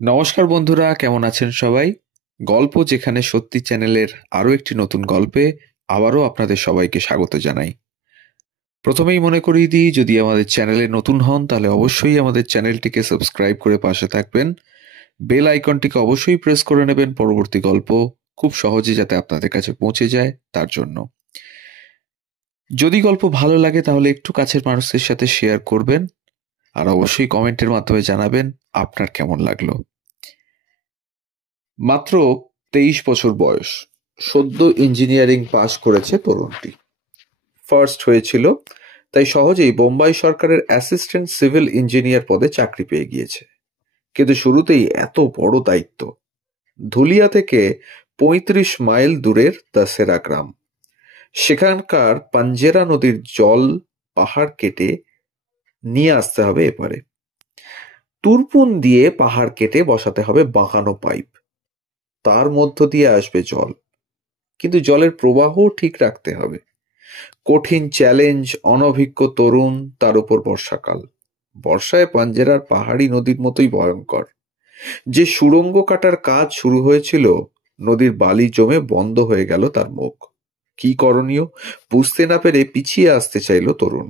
নমস্কার বন্ধুরা, কেমন আছেন সবাই? গল্প যেখানে সত্যি চ্যানেলের আরও একটি নতুন গল্পে আবারও আপনাদের সবাইকে স্বাগত জানাই। প্রথমেই মনে করিয়ে দিই, যদি আমাদের চ্যানেলে নতুন হন তাহলে অবশ্যই আমাদের চ্যানেলটিকে সাবস্ক্রাইব করে পাশে থাকবেন। বেল আইকনটিকে অবশ্যই প্রেস করে নেবেন পরবর্তী গল্প খুব সহজে যাতে আপনাদের কাছে পৌঁছে যায় তার জন্য। যদি গল্প ভালো লাগে তাহলে একটু কাছের মানুষদের সাথে শেয়ার করবেন, আর অবশ্যই কমেন্টের মাধ্যমে জানাবেন আপনার কেমন লাগলো। মাত্র 23 বছর বয়স, সদ্য ইঞ্জিনিয়ারিং পাশ করেছে তরুণটি। ফার্স্ট হয়েছিল, তাই সহজেই বোম্বাই সরকারের অ্যাসিস্ট্যান্ট সিভিল ইঞ্জিনিয়ার পদে চাকরি পেয়ে গিয়েছে। কিন্তু শুরুতেই এত বড় দায়িত্ব। ধুলিয়া থেকে 35 মাইল দূরের দাসেরা গ্রাম, সেখানকার পাঞ্জেরা নদীর জল পাহাড় কেটে নিয়ে আসতে হবে এপারে। তুরপুন দিয়ে পাহাড় কেটে বসাতে হবে বাঁকানো পাইপ, তার মধ্য দিয়ে আসবে জল, কিন্তু জলের প্রবাহ ঠিক রাখতে হবে। কঠিন চ্যালেঞ্জ, অনভিজ্ঞ তরুণ, তার উপর বর্ষাকাল। বর্ষায় পাঞ্জেরার পাহাড়ি নদীর মতোই ভয়ঙ্কর। যে সুড়ঙ্গ কাটার কাজ শুরু হয়েছিল, নদীর বালি জমে বন্ধ হয়ে গেল তার মুখ। কি করণীয় বুঝতে না পেরে পিছিয়ে আসতে চাইল তরুণ।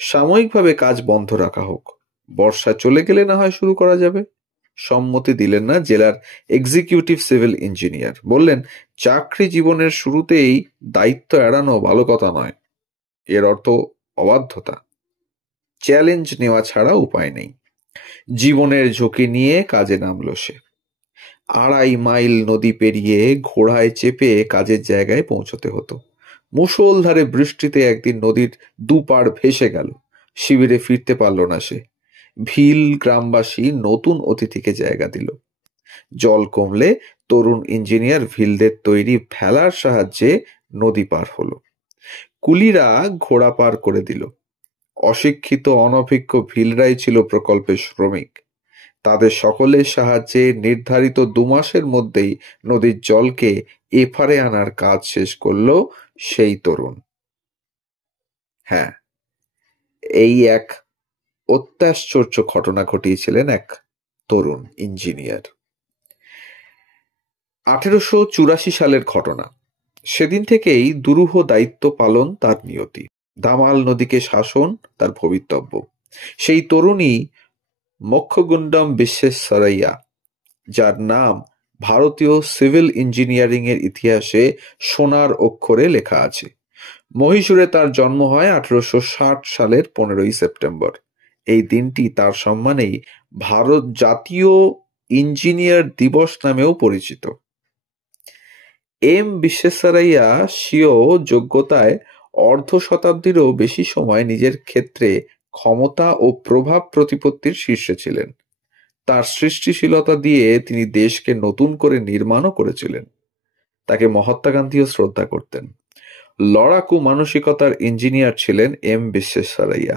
সাময়িকভাবে কাজ বন্ধ রাখা হোক, বর্ষা চলে গেলে না হয় শুরু করা যাবে। সম্মতি দিলেন না জেলার এক্সিকিউটিভ সিভিল ইঞ্জিনিয়ার। বললেন, চাকরি জীবনের শুরুতেই দায়িত্ব এড়ানো ভালো কথা নয়। এর অর্থ অবাধ্যতা। চ্যালেঞ্জ নেওয়া ছাড়া উপায় নেই। জীবনের ঝুঁকি নিয়ে কাজে নামল সে। 2.5 মাইল নদী পেরিয়ে ঘোড়ায় চেপে কাজের জায়গায় পৌঁছতে হতো। মুষলধারে বৃষ্টিতে একদিন নদীর দুপাড় ভেসে গেল। শিবিরে ফিরতে পারল না সে। ভিল গ্রামবাসী নতুন অতিথিকে জায়গা দিল। জল কমলে তরুণ ইঞ্জিনিয়ার ভিলদের তৈরি ভেলার সাহায্যে নদী পার হলো। কুলিরা ঘোড়া পার করে দিল। অশিক্ষিত অনভিজ্ঞ ভিলরাই ছিল প্রকল্পের শ্রমিক। তাদের সকলের সাহায্যে নির্ধারিত 2 মাসের মধ্যেই নদীর জলকে এপারে আনার কাজ শেষ করল সেই তরুণ। হ্যাঁ, এই এক অত্যাশ্চর্য ঘটনা ঘটিয়েছিলেন এক তরুণ ইঞ্জিনিয়ার। 1884 সালের ঘটনা। সেদিন থেকেই দুরূহ দায়িত্ব পালন তার নিয়তি। দামাল নদীকে শাসন তার ভবিতব্য। সেই তরুণী মোক্ষগুন্ডম বিশ্বেশ্বরাইয়া, যার নাম ভারতীয় সিভিল ইঞ্জিনিয়ারিং এর ইতিহাসে সোনার অক্ষরে লেখা আছে। মহীশূরে তার জন্ম হয় 1860 সালের 15ই সেপ্টেম্বর। এই দিনটি তার সম্মানেই ভারত জাতীয় ইঞ্জিনিয়ার দিবস নামেও পরিচিত। এম বিশ্বেশ্বরাইয়া স্বীয় যোগ্যতায় অর্ধ শতাব্দীরও বেশি সময় নিজের ক্ষেত্রে ক্ষমতা ও প্রভাব প্রতিপত্তির শীর্ষে ছিলেন। তার সৃষ্টিশীলতা দিয়ে তিনি দেশকে নতুন করে নির্মাণও করেছিলেন। তাকে মহাত্মা গান্ধীও শ্রদ্ধা করতেন। লড়াকু মানসিকতার ইঞ্জিনিয়ার ছিলেন এম বিশ্বেশ্বরাইয়া।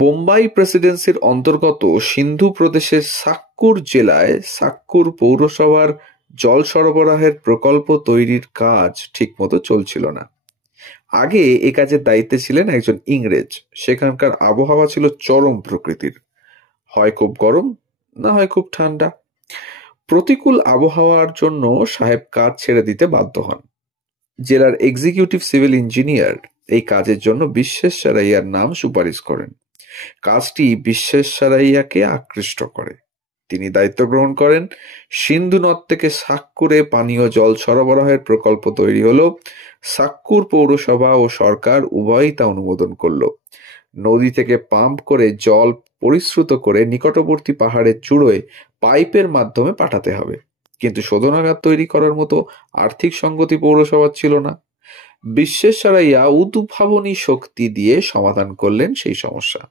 বোম্বাই প্রেসিডেন্সির অন্তর্গত সিন্ধু প্রদেশের সাক্কুর জেলায় সাক্কুর পৌরসভার জল সরবরাহের প্রকল্প তৈরির কাজ ঠিকমতো চলছিল না। আগে এ কাজের দায়িত্বে ছিলেন একজন ইংরেজ। সেখানকার আবহাওয়া ছিল চরম প্রকৃতির, হয় খুব গরম, না হয় খুব ঠান্ডা। প্রতিকূল আবহাওয়ার জন্য সাহেব কাজ ছেড়ে দিতে বাধ্য হন। জেলার এক্সিকিউটিভ সিভিল ইঞ্জিনিয়ার এই কাজের জন্য বিশ্বেশ্বরাইয়ার নাম সুপারিশ করেন। কাজটি বিশ্বেশ্বরাইয়াকে আকৃষ্ট করে। তিনি দায়িত্ব গ্রহণ করেন। সিন্ধু নদ থেকে সাক্কুরে পানীয় জল সরবরাহের প্রকল্প তৈরি হলো। সাক্কুর পৌরসভা ও সরকার উভয়ই তা অনুমোদন করল। নদী থেকে পাম্প করে জল পরিশ্রুত করে নিকটবর্তী পাহাড়ের চূড়োয় পাইপের মাধ্যমে পাঠাতে হবে। কিন্তু শোধনাগার তৈরি করার মতো আর্থিক সঙ্গতি পৌরসভার ছিল না। বিশ্বেশ্বরাইয়া উদ্ভাবনী শক্তি দিয়ে সমাধান করলেন সেই সমস্যা।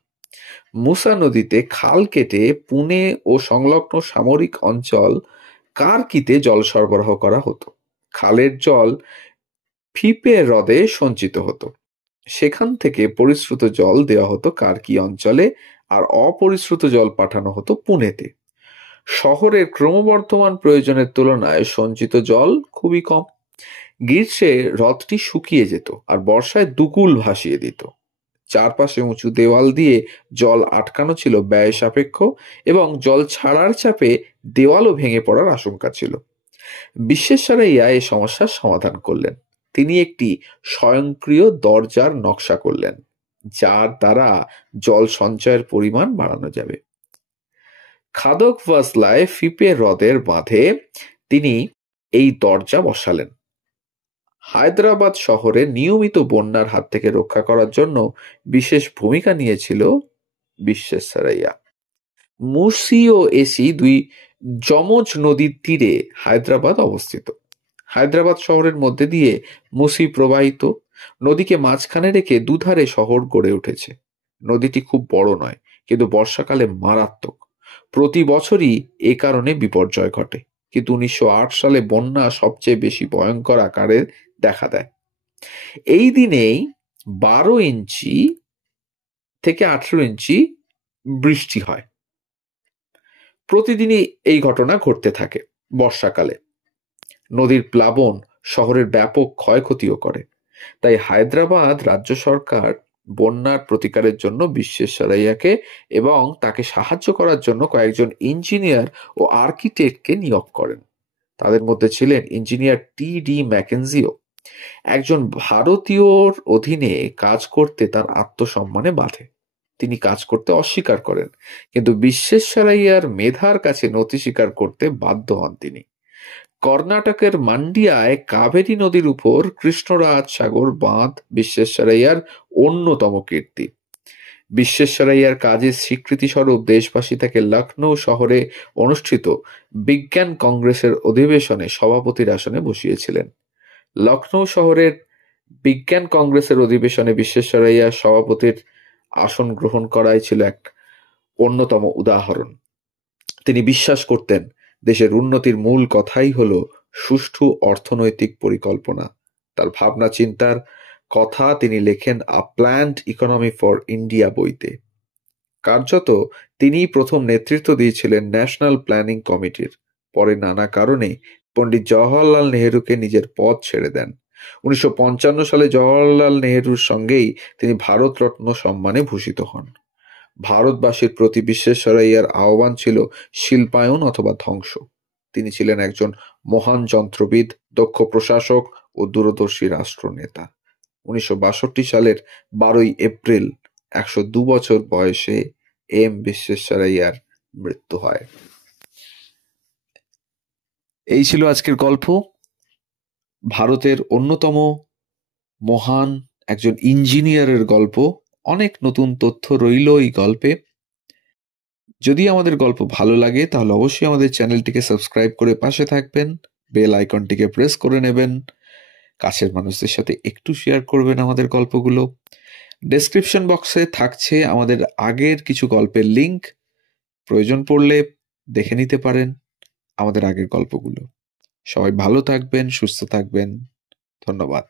মুসা নদীতে খাল কেটে পুনে ও সংলগ্ন সামরিক অঞ্চল কারকিতে জল সরবরাহ করা হতো। খালের জল ফিপে হ্রদে সঞ্চিত হতো। সেখান থেকে পরিশ্রুত জল দেওয়া হতো কারকি অঞ্চলে, আর অপরিশ্রুত জল পাঠানো হতো পুনেতে। শহরের ক্রমবর্ধমান প্রয়োজনের তুলনায় সঞ্চিত জল খুবই কম। গ্রীষ্মে হ্রদটি শুকিয়ে যেত আর বর্ষায় দুকুল ভাসিয়ে দিত। চারপাশে উঁচু দেওয়াল দিয়ে জল আটকানো ছিল ব্যয় সাপেক্ষ এবং জল ছাড়ার চাপে দেওয়ালও ভেঙে পড়ার আশঙ্কা ছিল। বিশ্বেশ্বরাইয়া এই সমস্যার সমাধান করলেন। তিনি একটি স্বয়ংক্রিয় দরজার নকশা করলেন, যার দ্বারা জল সঞ্চয়ের পরিমাণ বাড়ানো যাবে। খাদকভাসলায় ফিপে হ্রদের বাঁধে তিনি এই দরজা বসালেন। হায়দ্রাবাদ শহরে নিয়মিত বন্যার হাত থেকে রক্ষা করার জন্য বিশেষ ভূমিকা নিয়েছিল বিশ্বেশ্বরাইয়া। মুসি ও এসি দুই যমজ নদীর তীরে হায়দ্রাবাদ অবস্থিত। হায়দ্রাবাদ শহরের মধ্যে দিয়ে মুসি প্রবাহিত। নদীকে মাঝখানে রেখে দুধারে শহর গড়ে উঠেছে। নদীটি খুব বড় নয়, কিন্তু বর্ষাকালে মারাত্মক। প্রতি বছরই এ কারণে বিপর্যয় ঘটে, কিন্তু 1908 সালে বন্যা সবচেয়ে বেশি ভয়ঙ্কর আকারে দেখা দেয়। এই দিনেই 12 ইঞ্চি থেকে 18 ইঞ্চি বৃষ্টি হয়। প্রতিদিনই এই ঘটনা ঘটতে থাকে। বর্ষাকালে নদীর প্লাবন শহরের ব্যাপক ক্ষয়ক্ষতিও করে। তাই হায়দ্রাবাদ রাজ্য সরকার বন্যার প্রতিকারের জন্য বিশ্বেশ্বরাইয়াকে এবং তাকে সাহায্য করার জন্য কয়েকজন ইঞ্জিনিয়ার ও আর্কিটেক্টকে নিয়োগ করেন। তাদের মধ্যে ছিলেন ইঞ্জিনিয়ার টি.ডি. ম্যাকেনজিও। একজন ভারতীয়র অধীনে কাজ করতে তার আত্মসম্মানে বাধে। তিনি কাজ করতে অস্বীকার করেন, কিন্তু বিশ্বেশ্বরাইয়ার মেধার কাছে নথি স্বীকার করতে বাধ্য হন তিনি। কর্ণাটকের মান্ডিয়ায় কাবেরী নদীর উপর কৃষ্ণরাজ সাগর বাঁধ বিশ্বেশ্বরাইয়ার অন্যতম কীর্তি। বিশ্বেশ্বরাইয়ার কাজের স্বীকৃতি স্বরূপ দেশবাসী তাকে লখনৌ শহরে অনুষ্ঠিত বিজ্ঞান কংগ্রেসের অধিবেশনে সভাপতির আসনে বসিয়েছিলেন। লখনৌ শহরের বিজ্ঞান কংগ্রেসের অধিবেশনে বিশ্বেশ্বরাইয়া সভাপতির আসন গ্রহণ করাই ছিল এক অন্যতম উদাহরণ। তিনি বিশ্বাস করতেন দেশের উন্নতির মূল কথাই হলো সুষ্ঠু অর্থনৈতিক পরিকল্পনা। তার ভাবনা চিন্তার কথা তিনি লেখেন আ প্ল্যান্ড ইকোনমি ফর ইন্ডিয়া বইতে। কার্যত তিনিই প্রথম নেতৃত্ব দিয়েছিলেন ন্যাশনাল প্ল্যানিং কমিটির। পরে নানা কারণে পণ্ডিত জওহরলাল নেহেরুকে নিজের পদ ছেড়ে দেন। 1955 সালে জওহরলাল নেহেরুর সঙ্গেই তিনি ভারতরত্ন সম্মানে ভূষিত হন। ভারতবাসীর প্রতি বিশ্বেশ্বরাইয়ার আহ্বান ছিল শিল্পায়ন অথবা ধ্বংস। তিনি ছিলেন একজন মহান যন্ত্রবিদ, দক্ষ প্রশাসক ও দূরদর্শী রাষ্ট্রনেতা। 1962 সালের 12 এপ্রিল 102 বছর বয়সে এম বিশ্বেশ্বরাইয়ার মৃত্যু হয়। এই ছিল আজকের গল্প। ভারতের অন্যতম মহান একজন ইঞ্জিনিয়ারের গল্প। অনেক নতুন তথ্য রইল এই গল্পে। যদি আমাদের গল্প ভালো লাগে তাহলে অবশ্যই আমাদের চ্যানেলটিকে সাবস্ক্রাইব করে পাশে থাকবেন, বেল আইকনটিকে প্রেস করে নেবেন, কাছের মানুষদের সাথে একটু শেয়ার করবেন আমাদের গল্পগুলো। ডেসক্রিপশন বক্সে থাকছে আমাদের আগের কিছু গল্পের লিংক, প্রয়োজন পড়লে দেখে নিতে পারেন আমাদের আগের গল্পগুলো। সবাই ভালো থাকবেন, সুস্থ থাকবেন। ধন্যবাদ।